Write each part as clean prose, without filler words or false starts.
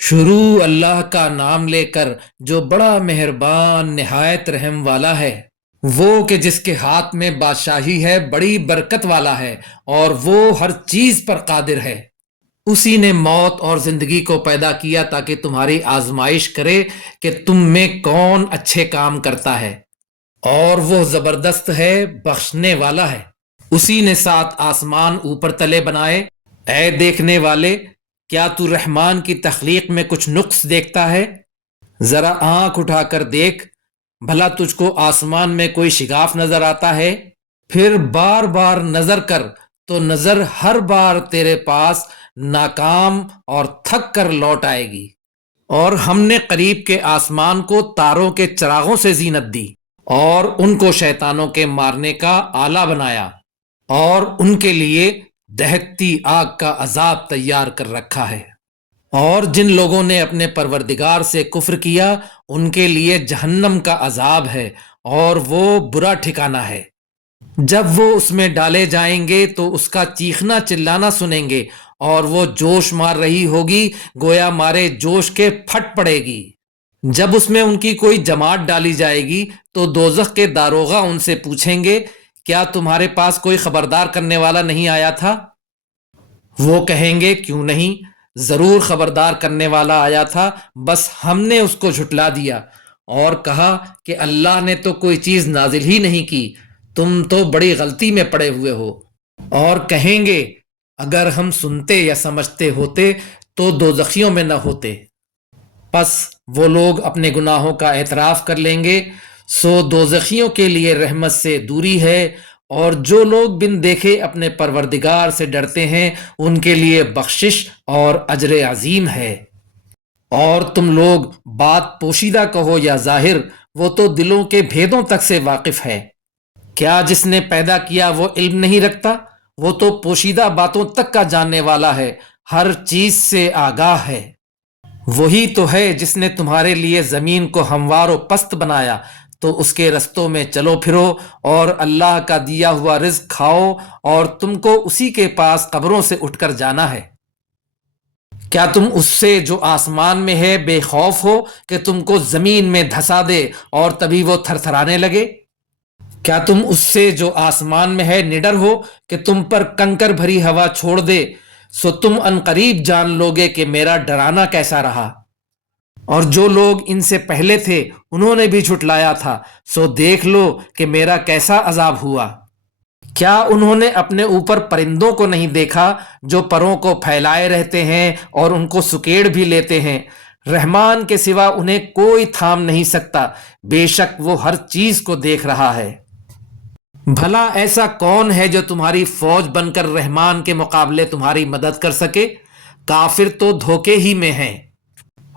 شروع اللہ کا نام لے کر جو بڑا مہربان نہایت رحم والا ہے، وہ کہ جس کے ہاتھ میں بادشاہی ہے، بڑی برکت والا ہے اور وہ ہر چیز پر قادر ہے۔ اسی نے موت اور زندگی کو پیدا کیا تاکہ تمہاری آزمائش کرے کہ تم میں کون اچھے کام کرتا ہے، اور وہ زبردست ہے، بخشنے والا ہے۔ اسی نے 7 آسمان اوپر تلے بنائے۔ اے دیکھنے والے، کیا تو رحمان کی تخلیق میں کچھ نقص دیکھتا ہے؟ ذرا آنکھ اٹھا کر دیکھ، بھلا تجھ کو آسمان میں کوئی شگاف نظر آتا ہے؟ پھر بار بار نظر کر تو نظر ہر بار تیرے پاس ناکام اور تھک کر لوٹ آئے گی۔ اور ہم نے قریب کے آسمان کو تاروں کے چراغوں سے زینت دی اور ان کو شیطانوں کے مارنے کا آلہ بنایا، اور ان کے لیے دہکتی آگ کا عذاب تیار کر رکھا ہے۔ اور جن لوگوں نے اپنے پروردگار سے کفر کیا، ان کے لیے جہنم کا عذاب ہے، اور وہ برا ٹھکانہ ہے۔ جب وہ اس میں ڈالے جائیں گے تو اس کا چیخنا چلانا سنیں گے، اور وہ جوش مار رہی ہوگی، گویا مارے جوش کے پھٹ پڑے گی۔ جب اس میں ان کی کوئی جماعت ڈالی جائے گی تو دوزخ کے داروغہ ان سے پوچھیں گے، کیا تمہارے پاس کوئی خبردار کرنے والا نہیں آیا تھا؟ وہ کہیں گے، کیوں نہیں، ضرور خبردار کرنے والا آیا تھا، بس ہم نے اس کو جھٹلا دیا اور کہا کہ اللہ نے تو کوئی چیز نازل ہی نہیں کی، تم تو بڑی غلطی میں پڑے ہوئے ہو۔ اور کہیں گے، اگر ہم سنتے یا سمجھتے ہوتے تو دوزخیوں میں نہ ہوتے۔ پس وہ لوگ اپنے گناہوں کا اعتراف کر لیں گے، سو دوزخیوں کے لیے رحمت سے دوری ہے، اور جو لوگ بن دیکھے اپنے پروردگار سے ڈرتے ہیں ان کے لیے بخشش اور اجر عظیم ہے۔ اور تم لوگ بات پوشیدہ کہو یا ظاہر، وہ تو دلوں کے بھیدوں تک سے واقف ہے۔ کیا جس نے پیدا کیا وہ علم نہیں رکھتا؟ وہ تو پوشیدہ باتوں تک کا جاننے والا ہے، ہر چیز سے آگاہ ہے۔ وہی تو ہے جس نے تمہارے لیے زمین کو ہموار و پست بنایا، تو اس کے رستوں میں چلو پھرو اور اللہ کا دیا ہوا رزق کھاؤ، اور تم کو اسی کے پاس قبروں سے اٹھ کر جانا ہے۔ کیا تم اس سے جو آسمان میں ہے بے خوف ہو کہ تم کو زمین میں دھسا دے اور تبھی وہ تھر تھرانے لگے؟ کیا تم اس سے جو آسمان میں ہے نڈر ہو کہ تم پر کنکر بھری ہوا چھوڑ دے؟ سو تم عنقریب جان لوگے کہ میرا ڈرانا کیسا رہا۔ اور جو لوگ ان سے پہلے تھے انہوں نے بھی جھٹلایا تھا، سو دیکھ لو کہ میرا کیسا عذاب ہوا۔ کیا انہوں نے اپنے اوپر پرندوں کو نہیں دیکھا جو پروں کو پھیلائے رہتے ہیں اور ان کو سکیڑ بھی لیتے ہیں؟ رحمان کے سوا انہیں کوئی تھام نہیں سکتا، بے شک وہ ہر چیز کو دیکھ رہا ہے۔ بھلا ایسا کون ہے جو تمہاری فوج بن کر رحمان کے مقابلے تمہاری مدد کر سکے؟ کافر تو دھوکے ہی میں ہیں۔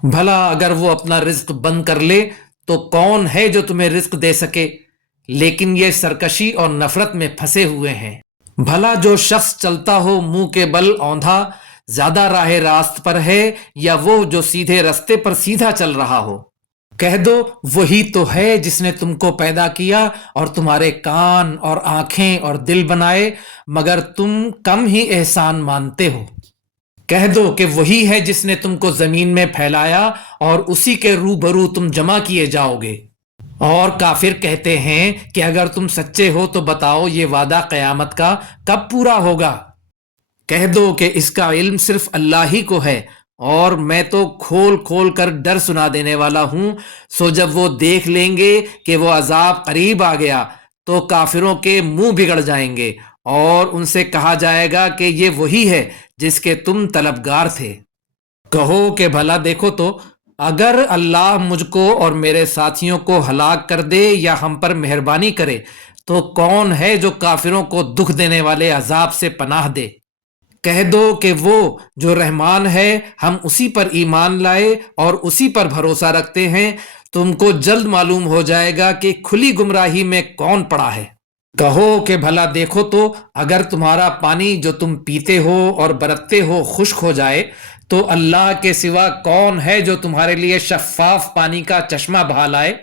بھلا اگر وہ اپنا رزق بند کر لے تو کون ہے جو تمہیں رزق دے سکے؟ لیکن یہ سرکشی اور نفرت میں پھنسے ہوئے ہیں۔ بھلا جو شخص چلتا ہو منہ کے بل اوندھا زیادہ راہ راست پر ہے، یا وہ جو سیدھے رستے پر سیدھا چل رہا ہو؟ کہہ دو، وہی تو ہے جس نے تم کو پیدا کیا اور تمہارے کان اور آنکھیں اور دل بنائے، مگر تم کم ہی احسان مانتے ہو۔ کہہ دو کہ وہی ہے جس نے تم کو زمین میں پھیلایا اور اسی کے روبرو تم جمع کیے جاؤ گے۔ اور کافر کہتے ہیں کہ اگر تم سچے ہو تو بتاؤ یہ وعدہ قیامت کا کب پورا ہوگا؟ کہہ دو کہ اس کا علم صرف اللہ ہی کو ہے، اور میں تو کھول کھول کر ڈر سنا دینے والا ہوں۔ سو جب وہ دیکھ لیں گے کہ وہ عذاب قریب آ گیا تو کافروں کے منہ بگڑ جائیں گے، اور ان سے کہا جائے گا کہ یہ وہی ہے جس کے تم طلبگار تھے۔ کہو کہ بھلا دیکھو تو، اگر اللہ مجھ کو اور میرے ساتھیوں کو ہلاک کر دے یا ہم پر مہربانی کرے تو کون ہے جو کافروں کو دکھ دینے والے عذاب سے پناہ دے؟ کہہ دو کہ وہ جو رحمان ہے، ہم اسی پر ایمان لائے اور اسی پر بھروسہ رکھتے ہیں، تم کو جلد معلوم ہو جائے گا کہ کھلی گمراہی میں کون پڑا ہے۔ کہو کہ بھلا دیکھو تو، اگر تمہارا پانی جو تم پیتے ہو اور برتتے ہو خشک ہو جائے تو اللہ کے سوا کون ہے جو تمہارے لیے شفاف پانی کا چشمہ بہا لائے؟